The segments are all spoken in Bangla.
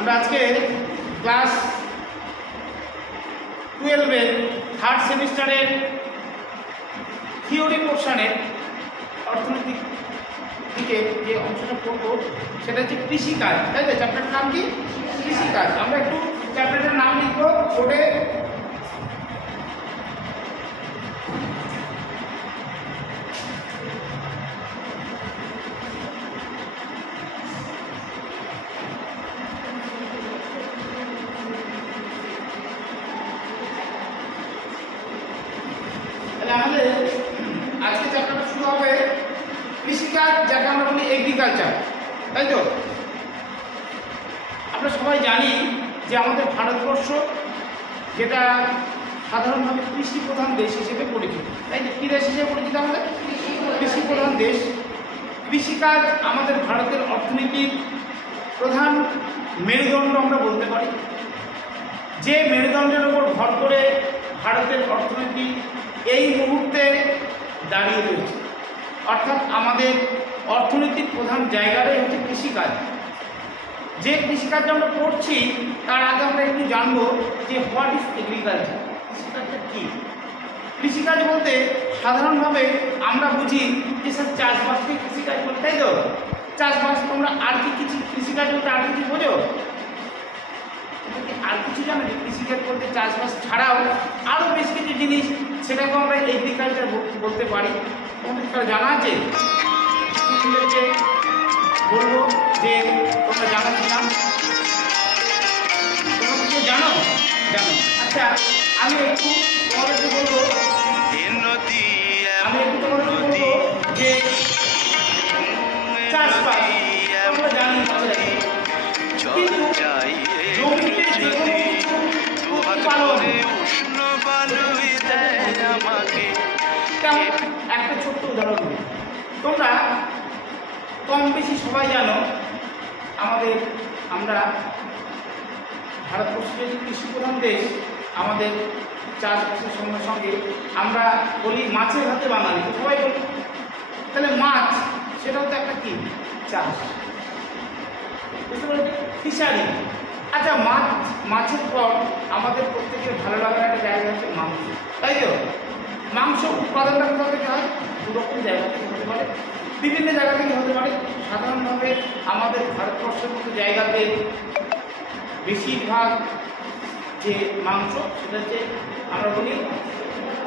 আমরা আজকে ক্লাস টুয়েলভের থার্ড সেমিস্টারের থিওরি পোর্শনের অর্থনৈতিক দিকে যে অংশটা পড়ব, সেটা হচ্ছে কৃষিকাজ। তাই তো? চ্যাপ্টারটার নাম কি? কৃষিকাজ। আমরা একটু চ্যাপ্টারটার নাম লিখব বোর্ডে শুরু হবে কৃষিকাজ, যাকে আমরা বলি এগ্রিকালচার তাই তো? আমরা সবাই জানি যে আমাদের ভারতবর্ষ যেটা সাধারণভাবে কৃষি প্রধান দেশ হিসেবে পরিচিত। তাই তো? কী দেশ হিসেবে পরিচিত আমাদের? কৃষি প্রধান দেশ। কৃষিকাজ আমাদের ভারতের অর্থনীতির প্রধান মেরুদণ্ড আমরা বলতে পারি। যে মেরুদণ্ডের ওপর ভর করে ভারতের অর্থনীতি এই মুহূর্তে দাঁড়িয়ে রয়েছে। অর্থাৎ আমাদের অর্থনীতির প্রধান জায়গাটাই হচ্ছে কৃষিকাজ। যে কৃষিকাজ আমরা করছি, তার আগে আমরা একটু জানব যে হোয়াট ইজ এগ্রিকালচার কৃষিকাজটা কী? কৃষিকাজ বলতে সাধারণভাবে আমরা বুঝি যে স্যার চাষবাসকে কৃষিকাজ বলে, তাই তো? চাষবাস তোমরা আর কি কিছু কৃষিকাজ বলতে আর কিছু বোঝো? আর কিছু জানো যে কৃষিকাজ বলতে চাষবাস ছাড়াও আরও বেশ কিছু জিনিস সেটাকে আমরা এগ্রিকালচার বলতে পারি। জানা আছে? তোমাদেরকে বলব যে তোমরা জানো কি না তোমরা কি জানো? জানো। আচ্ছা আমি একটু তোমাদেরকে বলব আমি একটু তোমাদেরকে বলব যে চাষবাস তোমরা জানি কিন্তু জমিতে যে কোনো কিছু একটা ছোট্ট উদাহরণ দিই। তোমরা কম বেশি সবাই জানো, আমাদের আমরা ভারতবর্ষ যদি কৃষি প্রধান দেশ, আমাদের চাষবাসের সঙ্গে সঙ্গে আমরা বলি মাছের হাতে বাঙালি সবাই বলি। তাহলে মাছ, সেটাও তো একটা কী? চাষ। বুঝতে পারছি? ফিশারি। আচ্ছা মাছ, মাছের পর আমাদের প্রত্যেকের ভালো লাগার একটা জায়গা হচ্ছে মাংস, তাই তো? মাংস উৎপাদনটা কোথা থেকে হয়? দু জায়গা থেকে হতে পারে। বিভিন্ন জায়গা থেকে হতে পারে। সাধারণভাবে আমাদের ভারতবর্ষের মতো জায়গাতে বেশিরভাগ যে মাংস, সেটা হচ্ছে আমরা বলি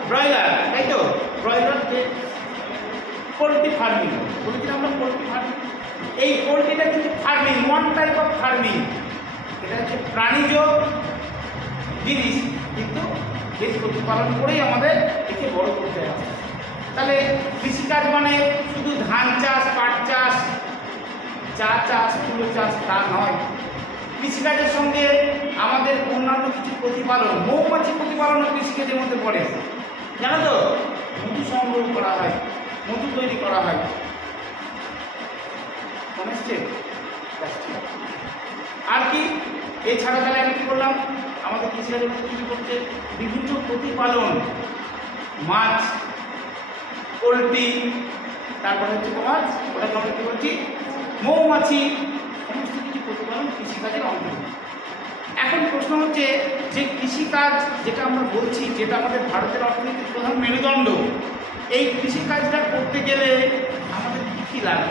ব্রয়লার, তাই তো? ব্রয়লার যে পোলট্রি ফার্মিং বলেছি আমরা পোলট্রি ফার্মিং। এই পোলট্রিটা কিন্তু farming one type of farming এটা হচ্ছে প্রাণীজ জিনিস, কিন্তু যে প্রতিপালন করেই আমাদের একে বড় করতে হবে তাহলে কৃষিকাজ মানে শুধু ধান চাষ, পাট চাষ চা চাষ, তুলো চাষ, তা নয়। কৃষিকাজের সঙ্গে আমাদের অন্যান্য কিছু প্রতিপালন, মৌমাছি প্রতিপালনও কৃষিকাজের মধ্যে পড়ে। জানো তো? মধু সংগ্রহ করা হয়, মধু তৈরি করা হয়। আর কি? এছাড়া তাহলে আমি কী করলাম? আমাদের কৃষিকাজের মধ্যে কী কী করছে? বিভিন্ন প্রতিপালন। মাছ, পোলট্রি, তারপরে হচ্ছে তোমার ওটাকে আমরা কী বলছি? মৌমাছি, সমস্ত কিছু প্রতিপালন কৃষিকাজের অন্তর্ভুক্ত এখন প্রশ্ন হচ্ছে যে কৃষিকাজ যেটা আমরা বলছি, যেটা আমাদের ভারতের অর্থনীতির প্রধান মেরুদণ্ড, এই কৃষিকাজটা করতে গেলে আমাদের কী কী লাগে?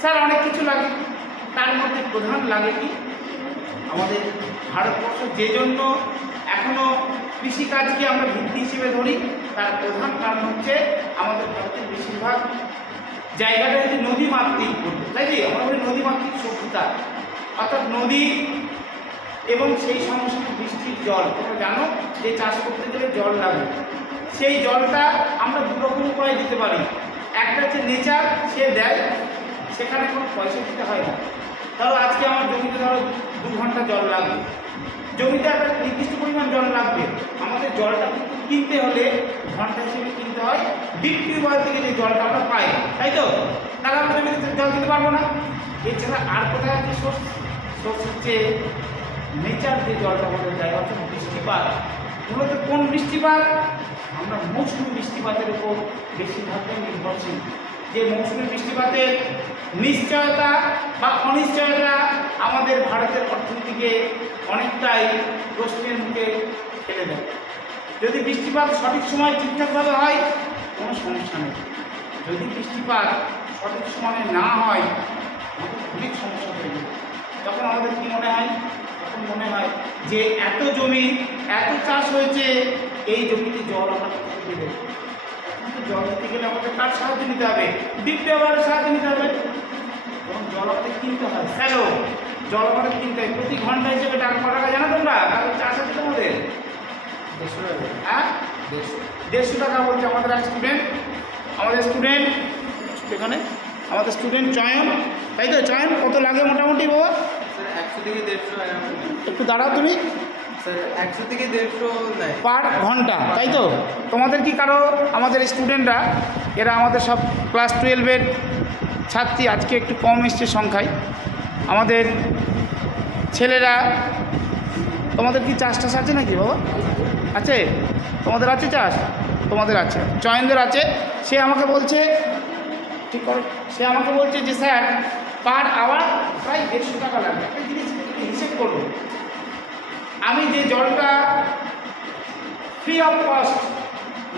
স্যার, অনেক কিছু লাগে। তার মধ্যে প্রধান লাগে কি? আমাদের ভারতবর্ষ যে জন্য এখনও কৃষিকাজকে আমরা ভিত্তি হিসেবে ধরি, তার প্রধান কারণ হচ্ছে আমাদের ভারতের বেশিরভাগ জায়গাটা হচ্ছে নদীমাতৃক তাই কি? আমরা বলি নদীমাতৃক সভ্যতা অর্থাৎ নদী এবং সেই সঙ্গে বৃষ্টির জল, তোমরা জানো যে চাষ করতে গেলে জল লাগে। সেই জলটা আমরা দু রকম উপায়ে দিতে পারি। একটা হচ্ছে নেচার, সে দেয়, সেখানে কোনো পয়সা দিতে হয় না। ধরো আজকে আমার জমিতে ধরো দু ঘণ্টা জল লাগবে। জমিতে একটা নির্দিষ্ট পরিমাণ জল লাগবে আমাদের জলটা কিন্তু কিনতে হলে ঘণ্টা হিসেবে কিনতে হয়। ডিপ টিউবওয়েল থেকে যে জলটা আমরা পাই, তাই তো? তাহলে আমরা জমিতে জল দিতে পারব না। এছাড়া আর কোথায় আছে সোর্স সোর্স হচ্ছে নেচার যে জলটা আমাদের দেয়, অর্থাৎ বৃষ্টিপাত। মূলত কোন বৃষ্টিপাত? আমরা মৌসুমি বৃষ্টিপাতের উপর বেশিরভাগটাই নির্ভরশীল। যে মৌসুমি বৃষ্টিপাতের নিশ্চয়তা বা অনিশ্চয়তা আমাদের ভারতের অর্থনীতিকে অনেকটাই প্রশ্নের মুখে ফেলে দেয়। যদি বৃষ্টিপাত সঠিক সময় ঠিকঠাকভাবে হয়, কোনো সমস্যা নেই। যদি বৃষ্টিপাত সঠিক সময়ে না হয় অনেক সমস্যা হয়ে যাবে। তখন আমাদের কী মনে হয়? তখন মনে হয় যে এত জমি, এত চাষ হয়েছে, এই জমিতে জল আমরা কোথা থেকে দেবো এখন তো জল দিতে গেলে আমাদের কার সাহায্য নিতে হবে? ডিপ ব্যবহারের সাহায্য নিতে হবে। এবং জল আমাদের কিনতে হয়। স্যালো জল আমাদের কিনতে হয়। প্রতি ঘণ্টা হিসেবে টাকা কত টাকা জানো তোমরা? কারণ চাষ আছে তোমাদের দেড়শো টাকা। হ্যাঁ? দেড়শো। দেড়শো টাকা বলছে আমাদের এক স্টুডেন্ট আমাদের স্টুডেন্ট এখানে। আমাদের স্টুডেন্ট চয়ন। তাই তো? চয়ন কত লাগে মোটামুটি বাবা? একশো থেকে দেড়শো একটু দাঁড়াও তুমি। একশো থেকে দেড়শো পার ঘণ্টা, তাই তো? তোমাদের কি কারও, আমাদের স্টুডেন্টরা এরা আমাদের সব ক্লাস টুয়েলভের ছাত্রী, আজকে একটু কম এসছে সংখ্যায়। আমাদের ছেলেরা, তোমাদের কি চাষ টাস আছে নাকি বাবা? আছে? তোমাদের আছে চাষ? তোমাদের আছে। চয়নদের আছে। সে আমাকে বলছে, ঠিক করে, সে আমাকে বলছে যে, স্যার, পার আওয়ার প্রায় দেড়শো টাকা লাগবে। একটা জিনিস হিসেব করব আমি যে জলটা ফ্রি অফ কস্ট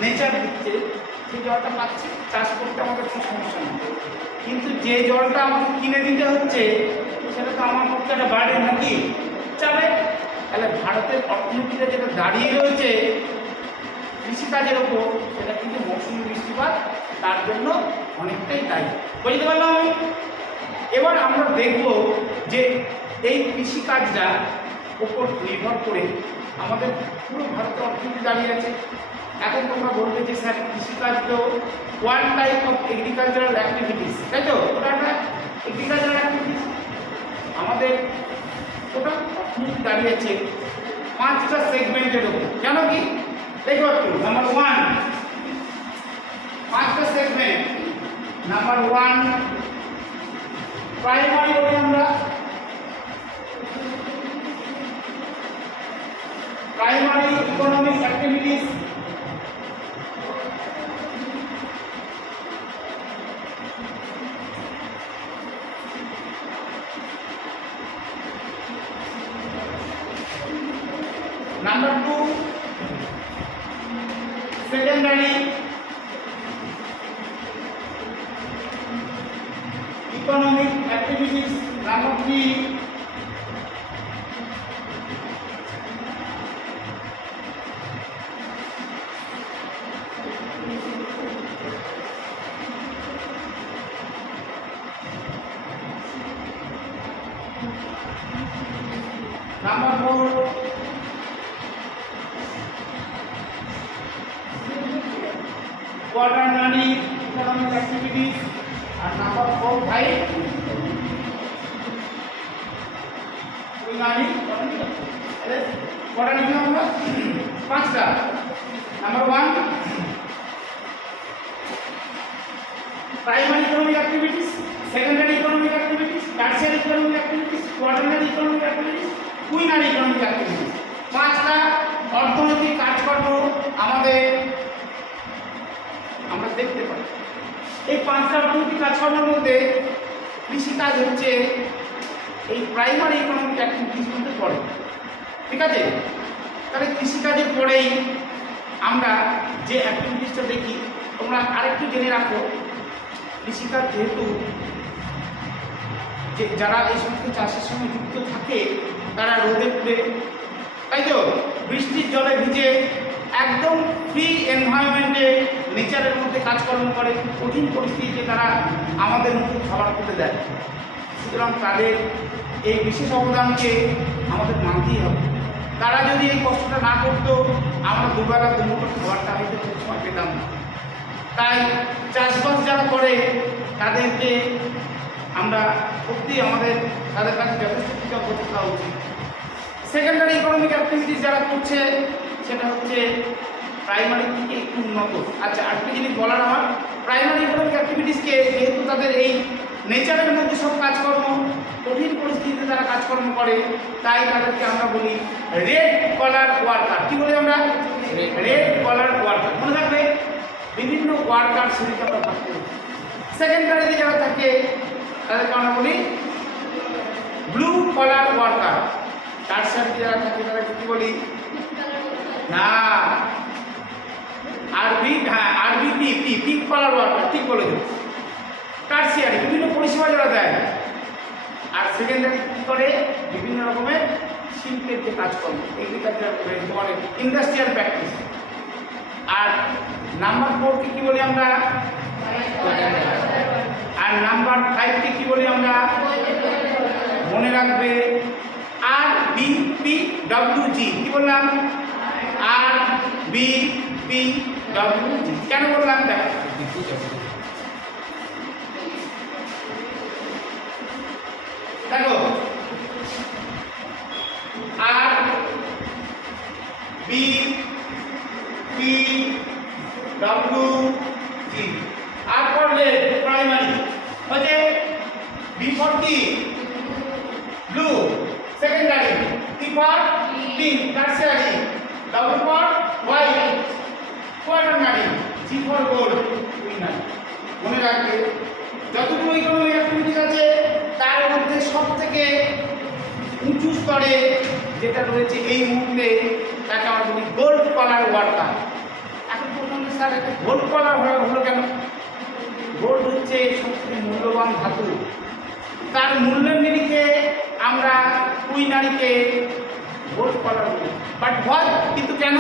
নেচার দিচ্ছে, সেই জলটা পাচ্ছি, চাষ করতে আমাদের কোনো সমস্যা নেই। কিন্তু যে জলটা আমাকে কিনে দিতে হচ্ছে, সেটা তো আমার পক্ষে একটা বাড়ি নাকি? চাবে তাহলে ভারতের অর্থনীতিতে যেটা দাঁড়িয়ে রয়েছে, কৃষিকাজের ওপর, সেটা কিন্তু মৌসুমি বৃষ্টিপাত, তার জন্য অনেকটাই দায়ী। বুঝতে পারলাম আমি? এবার আমরা দেখব যে এই কৃষিকাজটা ওপর নির্ভর করে আমাদের পুরো ভারতের অর্থনীতি দাঁড়িয়ে আছে এখন তোমরা বলবে যে, স্যার কৃষিকাজ তো one type of agricultural activities তাই তো? ওটা একটা এগ্রিকালচারাল অ্যাক্টিভিটিস আমাদের ওটা অর্থনীতি দাঁড়িয়ে আছে পাঁচটা সেগমেন্টের ওপর। জানো কি? দেখো একটু নাম্বার ওয়ান পাঁচটা সেগমেন্ট নাম্বার ওয়ান প্রাইমারি বলি আমরা primary economic activities. Number 2 secondary economic activities. Number 3 number four quaternary economic activities and number 4 5 quinary quaternary আমরা পাঁচটা number 1 primary economic activities secondary economic activities tertiary economic activities quaternary economic activities quinary economic activities পাঁচটা অর্থনৈতিক কাজকর্ম আমাদের আমরা দেখতে পাই। এই পাঁচটা অর্থনৈতিক কাজকর্মের মধ্যে কৃষিকাজ হচ্ছে এই প্রাইমারি ইকোনমিক অ্যাক্টিভিটিস মধ্যে পড়ে। ঠিক আছে? তাহলে কৃষিকাজের পরেই আমরা যে অ্যাক্টিভিটিসটা দেখি, তোমরা আরেকটু জেনে রাখো কৃষিকাজ যেহেতু যে যারা এই সমস্ত চাষের সঙ্গে যুক্ত থাকে তারা রোদে পুড়ে তাই তো? বৃষ্টির জলে ভিজে একদম ফ্রি এনভায়রনমেন্টে নেচারের মধ্যে কাজকর্ম করে, কঠিন পরিস্থিতিতে তারা আমাদের মুখে খাবার তুলে দেয়। সুতরাং তাদের এই বিশেষ অবদানকে আমাদের মানতেই হবে। তারা যদি এই কষ্টটা না করতো, আমরা দুবেলা দুমুঠো খাবারটা হয়তো ঠিক সময় পেতাম না। তাই চাষবাস যারা করে, তাদেরকে আমরা সত্যি আমাদের, তাদের কাছে যথেষ্ট কৃতজ্ঞ থাকা উচিত। সেকেন্ডারি ইকোনমিক অ্যাক্টিভিটিস যারা করছে সেটা হচ্ছে প্রাইমারি থেকে একটু উন্নত। আচ্ছা আরেকটি জিনিস বলার আমার প্রাইমারি ইকোনমিক অ্যাক্টিভিটিসকে যেহেতু তাদের এই নেচারের মধ্যে সব কাজকর্ম কঠিন পরিস্থিতিতে তারা কাজকর্ম করে তাই তাদেরকে আমরা বলি রেড কলার ওয়ার্কার কী বলি আমরা? রেড কলার ওয়ার্কার মনে থাকবে? বিভিন্ন ওয়ার্কার সেদিকে আমরা ভাগ করি সেকেন্ডারিতে যারা থাকে তাদেরকে আমরা বলি ব্লু কলার ওয়ার্কার টার্সারিতে যারা থাকে বলি? না। আরবি হ্যাঁ R B P P pink collar worker ঠিক বলেছ টার্সিয়ারি বিভিন্ন পরিষেবা যারা দেয়। আর সেকেন্ডারি কী করে? বিভিন্ন রকমের শিল্পের যে কাজকর্ম এগ্রিকালচার মানে ইন্ডাস্ট্রিয়াল প্র্যাকটিস আর নাম্বার ফোরকে কি বলি আমরা? আর নাম্বার ফাইভকে কি বলি আমরা? মনে রাখবে। R B P W G কি বললাম? R B P W G কেন বললাম? দেখ। দেখো। R B P W G R পড়লে প্রাইমারি হচ্ছে বি ফর কি blue secondary T for pink tertiary W for white quaternary G for gold quinary মনে রাখবে যতগুলো ইকোনমিক অ্যাক্টিভিটিস আছে তার মধ্যে সব থেকে উঁচু যেটা রয়েছে এই মুহূর্তে, তাকে আমরা বলি গোল্ড কলার ওয়ার্কার এখন প্রথম স্যার গোল্ড কলার হলো কেন? গোল্ড হচ্ছে সবথেকে মূল্যবান ধাতু। তার মূল্যের নিরিখে আমরা কুইনারিকে গোল্ড কলার বলি। বাট হয় কিন্তু কেন?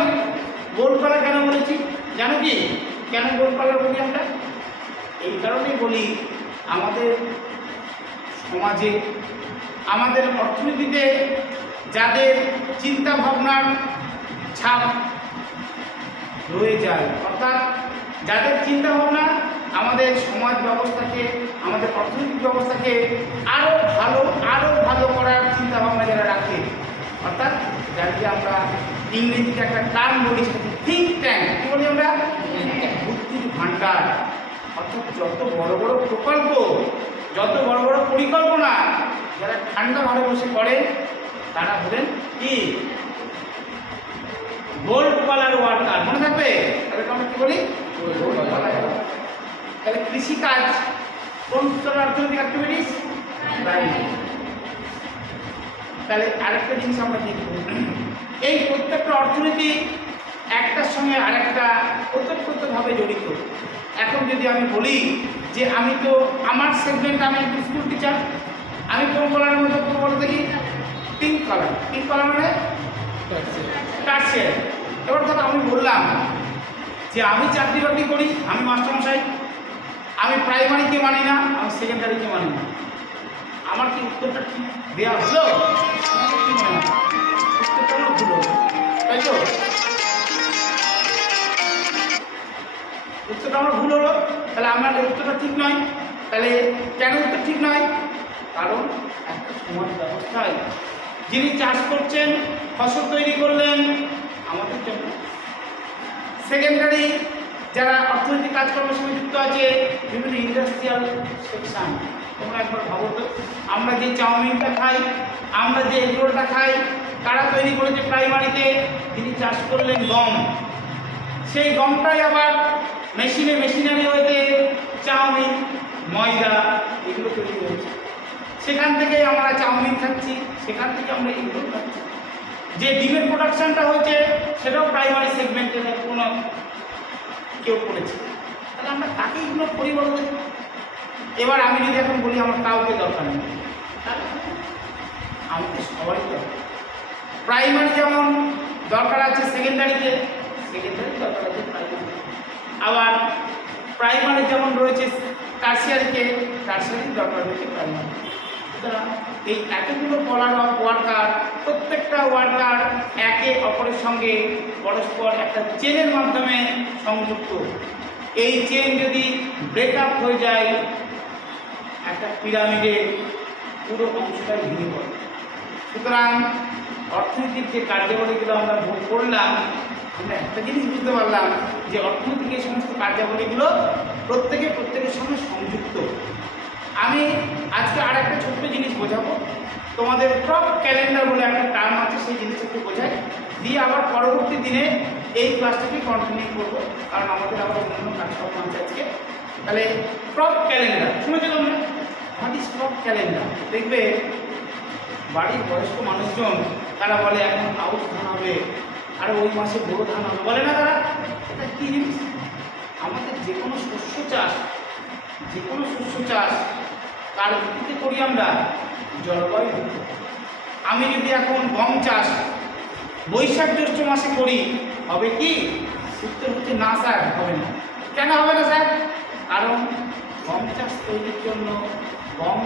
গোল্ড কলার কেন বলেছি? জানো কি? কেন গোল্ড কলার বলি আমরা? এই কারণেই বলি, আমাদের সমাজে আমাদের অর্থনীতিতে যাদের চিন্তা ভাবনার ছাপ রয়ে যায় অর্থাৎ যাদের চিন্তা ভাবনা আমাদের সমাজ ব্যবস্থাকে আমাদের অর্থনৈতিক ব্যবস্থাকে আরও ভালো আরও ভালো করার চিন্তা ভাবনা যারা রাখে অর্থাৎ যাকে আমরা ইংরেজিতে একটা টার্ম বলি থিঙ্ক ট্যাঙ্ক কী বলি আমরা? বুদ্ধির ভাণ্ডার। অর্থাৎ যত বড় বড় প্রকল্প যত বড় বড় পরিকল্পনা যারা ঠান্ডা ঘরে বসে করে, তারা হলেন কি? গোল্ড কলার ওয়ার্কার মনে থাকবে? তাদেরকে আমরা কি বলি? তাহলে কৃষিকাজ কোন অর্থনৈতিক অ্যাক্টিভিটিস তাহলে আরেকটা জিনিস আমরা দেখব। এই প্রত্যেকটা অর্থনীতি একটার সঙ্গে আরেকটা ওতপ্রোতভাবে জড়িত। এখন যদি আমি বলি যে আমি তো আমার সেগমেন্ট আমি একটু স্কুল টিচার আমি কোন কালারের মধ্যে কোনো বলো দেখি? পিঙ্ক কালার পিঙ্ক কালার মানে এবার ধরো আমি বললাম যে আমি চাকরি বাকরি করি, আমি মাস্টারমশাই। আমি প্রাইমারিকে মানি না, আমি সেকেন্ডারিকে মানি না। আমার কি উত্তরটা ঠিক দেওয়া হলো? উত্তরটা হলো ভুল তাই তো? উত্তরটা আমার ভুল হলো। তাহলে আমার উত্তরটা ঠিক নয়। তাহলে কেন উত্তর ঠিক নয়? কারণ একটা ব্যবস্থায় যিনি চাষ করছেন, ফসল তৈরি করলেন, আমাদের জন্য। সেকেন্ডারি যারা অর্থনৈতিক কাজকর্মের সঙ্গে যুক্ত আছে, বিভিন্ন ইন্ডাস্ট্রিয়াল সেকশন তোমরা একবার ভাবো তো। আমরা যে চাউমিনটা খাই, আমরা যে এগরোলটা খাই, কারা তৈরি করেছে প্রাইমারিতে তিনি চাষ করলেন গম। সেই গমটাই আবার মেশিনে, মেশিনারি হইতে চাউমিন, ময়দা, এগুলো তৈরি হয়েছে। সেখান থেকে আমরা চাউমিন খাচ্ছি, সেখান থেকে আমরা এগুলো খাচ্ছি। যে ডিমের প্রোডাকশনটা হচ্ছে সেটাও প্রাইমারি সেগমেন্টের কোনো কেউ করেছে। তাহলে আমরা তাকে বলো দেখি? এবার আমি যদি এখন বলি, আমার কাউকে দরকার নেই। আমাকে সবাই দরকার। প্রাইমারি যেমন দরকার আছে সেকেন্ডারিতে সেকেন্ডারি দরকার আছে প্রাইমারি আবার প্রাইমারি যেমন রয়েছে টার্সিয়ারিকে টার্সিয়ারির দরকার রয়েছে প্রাইমারি সুতরাং এই এতগুলো কলার ওয়ার্কার প্রত্যেকটা ওয়ার্কার একে অপরের সঙ্গে পরস্পর একটা চেনের মাধ্যমে সংযুক্ত। এই চেন যদি ব্রেকআপ হয়ে যায়, একটা পিরামিডের পুরো অংশটাই ভেঙে পড়ে। সুতরাং অর্থনৈতিক যে কার্যাবলীগুলো আমরা ভোগ করলাম আমরা একটা জিনিস বুঝতে পারলাম যে অর্থনৈতিক এই সমস্ত কার্যাবলীগুলো প্রত্যেকে প্রত্যেকের সঙ্গে সংযুক্ত। আমি আজকে আর একটা ছোট্ট জিনিস বোঝাবো। তোমাদের ক্রপ ক্যালেন্ডার বলে একটা টার্ম আছে, সেই জিনিস একটু বোঝাই। দিয়ে আবার পরবর্তী দিনে এই ক্লাসটাকে কন্টিনিউ করব, কারণ আমাদের আবার অন্য কাজকর্ম আছে আজকে। তাহলে ক্রপ ক্যালেন্ডার শুনেছো তোমরা? হোয়াট ইজ ক্রপ ক্যালেন্ডার দেখবে, বাড়ির বয়স্ক মানুষজন, তারা বলে, এখন আউশ ধান হবে। আর ওই মাসে বড় ধান বলে না তারা এটা কী জিনিস? আমাদের যে কোনো শস্য চাষ, যে কোনো শস্য চাষ কার ভিত্তিতে করি আমরা জলবায়ু। আমি যদি এখন গম চাষ বৈশাখ জ্যৈষ্ঠ মাসে করি, হবে কি? উত্তর হচ্ছে না স্যার, হবে না। কেন হবে না স্যার? কারণ গম চাষ তৈরির জন্য, গম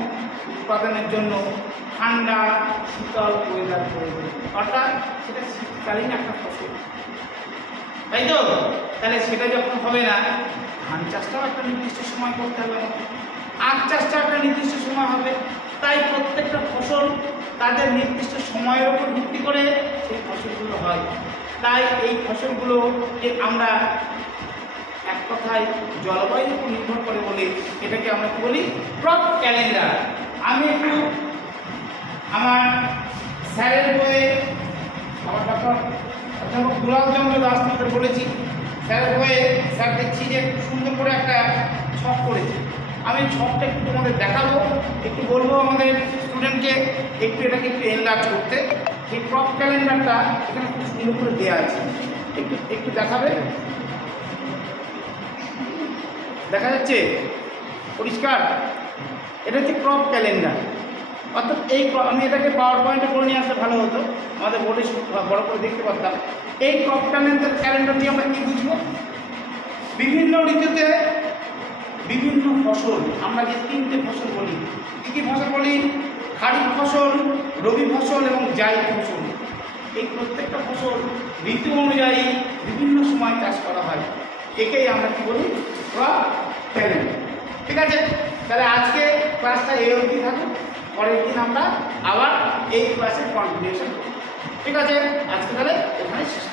উৎপাদনের জন্য ঠান্ডা শীতল ওয়েদার প্রয়োজন অর্থাৎ সেটা শীতকালীন একটা ফসল। তাই তো? তাহলে সেটা যখন হবে না, ধান চাষটাও একটা নির্দিষ্ট সময় করতে হবে। আখ চাষটা একটা নির্দিষ্ট সময় হবে। তাই প্রত্যেকটা ফসল তাদের নির্দিষ্ট সময়ের উপর ভিত্তি করে সেই ফসলগুলো হয়। তাই এই ফসলগুলোকে আমরা এক কথায় জলবায়ুর উপর নির্ভর করে বলি, এটাকে আমরা বলি? ক্রপ ক্যালেন্ডার আমি একটু আমার স্যারের বইয়ে আমার ডক্টর অধ্যাপক দুলাল চন্দ্র দাস তোমাদের বলেছি, স্যারের বইয়ে স্যার দেখছি যে সুন্দর করে একটা ছক করেছে। আমি ছকটা একটু তোমাদের দেখাবো, একটু বলব আমাদের স্টুডেন্টকে একটু এটাকে একটু এনলার্জ করতে। এই ক্রপ ক্যালেন্ডারটা এখানে খুব সুন্দর করে দেওয়া আছে। একটু একটু দেখাবে? দেখা যাচ্ছে? পরিষ্কার? এটা হচ্ছে ক্রপ ক্যালেন্ডার অর্থাৎ এই আমি এটাকে পাওয়ার পয়েন্টে করে নিয়ে আসলে ভালো হতো। আমাদের বোর্ডে বড় করে দেখতে পারতাম। এই ক্রপ ক্যালেন্ডার দিয়ে আমরা কী বুঝব? বিভিন্ন ঋতুতে বিভিন্ন ফসল, আমরা যে তিনটে ফসল বলি, কী কী ফসল বলি? খারিফ ফসল, রবি ফসল এবং জাই ফসল। এই প্রত্যেকটা ফসল ঋতু অনুযায়ী বিভিন্ন সময় চাষ করা হয়। একেই আমরা কী বলি? ক্রপ ক্যালেন্ডার ঠিক আছে? তাহলে আজকে ক্লাসটা এই অবধি থাকুক। পরের দিন আমরা আবার এই ক্লাসের কন্টিনিউশন করব। ঠিক আছে? আজকে তাহলে এখানে শেষ।